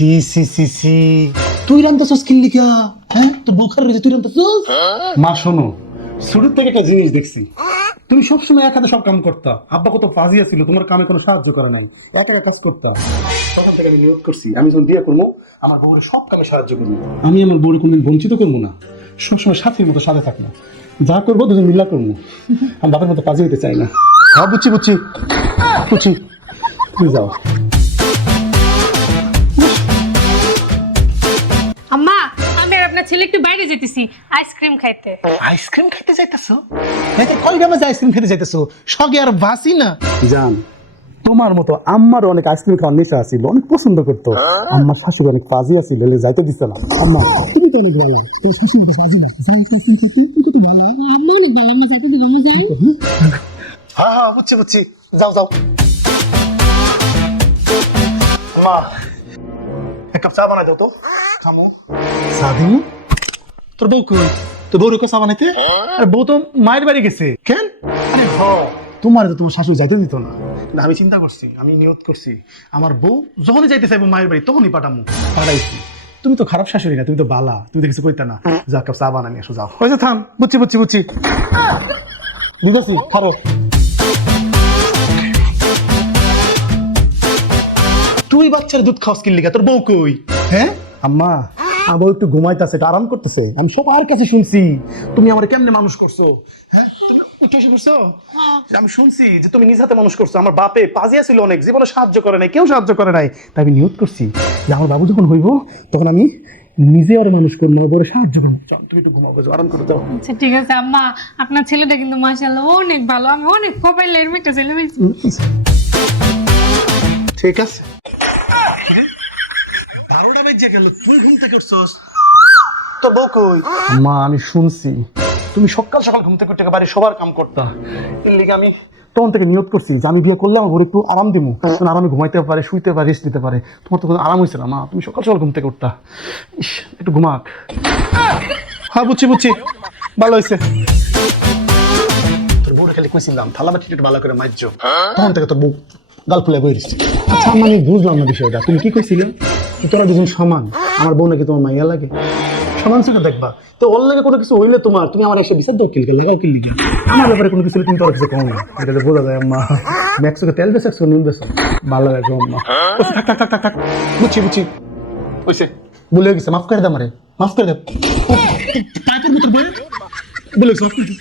C C C C তুই রান্তাছস কি লিগা? হ্যাঁ তোর বউ খারাপ হয়েছে, তুই রান্তাছস? মা শোনো, শুরুর থেকে একটা জিনিস দেখছি, তুমি সবসময় এক হাতে সব কাম করতা। আব্বা কত ফাজিয়া ছিল, তোমার কামে কোনো সাহায্য করে নাই, একা একা কাজ করতা। তখন থেকে আমি নিয়োগ করছি, আমি যখন বিয়ে করবো আমার বউয়ের সব কামে সাহায্য করবো। আমি আমার বউরে কোনদিন বঞ্চিত করবো না, সবসময় সাথীর মতো সাথে থাকবো, যা করবো দুজন মিল্লা করবো। আমি বাপের মতো কাজে হইতে চাই না। হ্যাঁ বুঝছি বুঝছি বুঝছি, তুমি যাও। আম্মা, আমি আর আপনার ছেলে একটু বাইরে যেতেছি আইসক্রিম খাইতে। আইসক্রিম খেতে যাইতেছো? কয় গ্রামে আইসক্রিম খেতে যাইতেছো? সগে আর বাসি না জান। তোমার মতো আম্মার অনেক আইসক্রিম খাওয়ার নেশা আছিল, অনেক পছন্দ করতো। আম্মার শাশুড়ি অনেক ফাজি আছিল, যাইতে দিত না। আম্মা তুমি তো অনেক ভালো, তোমার শাশুড়ি তো ফাজি না, যাই আইসক্রিম খেতে তুমি তো ভালো। আম্মা অনেক ভালো, আম্মা যাতে দিব না যাই। হ্যাঁ হ্যাঁ বুঝছি বুঝছি, যাও যাও। মা এক কাপ চা বানাই দাও তো। চা দিমু? তোর বউ কই? তোর বউর চা বানাইতে? আরে বউ তো মায়ের বাড়ি গেছে। কেন? আরে হ, তোমার তো তোমার শাশুড়ি যাইতে দিত না। না আমি চিন্তা করছি, আমি নিয়ত করছি, আমার বউ যখনই যাইতে চাইবো মায়ের বাড়ি তখনই পাঠামু। পাঠাইছি। তুমি তো খারাপ শাশুড়ি না, তুমি তো বালা, তুমি তো কিছু কইতা না। যা কাপ চা বানানি এসো, যাও। হয়েছে, থাম, বুঝছি বুঝছি বুঝছি, দিতেছি, খারো। তুই বাচ্চার দুধ খাওয়াস কি লিগা? তোর বউ কই? হ্যাঁ আম্মা, আমার বউ একটু ঘুমাইতেছে, আরাম করতেছে। আমি সবার কাছে শুনছি তুমি আমার কেমনে মানুষ করছো। হ্যাঁ তুমি উঠে এসে পড়ছো? আমি শুনছি যে তুমি নিজ হাতে মানুষ করছো। আমার বাপে পাজিয়া ছিল অনেক, জীবনে সাহায্য করে নাই, কেউ সাহায্য করে নাই। তাই আমি নিয়ত করছি যে আমার বাবু যখন হইব তখন আমি নিজে ওর মানুষ করবো, ওর বড় সাহায্য করবো। চল তুমি একটু ঘুমাবো, আরাম করে দাও। আচ্ছা ঠিক আছে আম্মা, আপনার ছেলেটা কিন্তু মাশাআল্লাহ অনেক ভালো, আমি অনেক কপাইলে এরকম একটা ছেলে পেয়েছি। ঠিক আছে। 12টা বেজে গেল, তুই ঘুম থেকে উঠছস? তোর বউ কই? মা আমি শুনছি তুমি সকাল সকাল ঘুম থেকে উঠে বাড়ির সবার কাম করতা। এর লিগে আমি তখন থেকে নিয়ত করছি যে আমি বিয়ে করলে আমার ঘরে একটু আরাম দিমু, আরামে ঘুমাইতে পারে, শুইতে পারে, রেস্ট নিতে পারে। তোমার তো কোনো আরাম হয়েছে না মা, তুমি সকাল সকাল ঘুম থেকে উঠতা। ইস, একটু ঘুমাক। হ্যাঁ বুঝছি বুঝছি, ভালো হয়েছে। তোর বউরে খালি কইছিলাম থালা বাটি একটু ভালো করে মাইজো, তখন থেকে তোর বউ গাল ফুলে বই দিচ্ছে। আচ্ছা আমি বুঝলাম না বিষয়টা, তুমি কি কইছিলে তোরা দুজন সমান, আমার বউ নাকি তোমার মাইয়া লাগে? সমান চোখে দেখবা তো, ওর লাগে কোনো কিছু হইলে তোমার, তুমি আমার এসে বিচার দাও কিলকে, লাগাও কি লিগে? আমার ব্যাপারে কোনো কিছু তুমি তোর কিছু কম না, এটা তো বোঝা যায়। আম্মা ম্যাক্সকে তেল বেশ একশো নুন বেশ ভালো লাগে আম্মা। থাক থাক থাক থাক থাক, বুঝছি বুঝছি, বুঝছে, ভুলে গেছে, মাফ করে দে আমারে, মাফ করে দে। তারপর তোর বই বলে মাফ করে দে।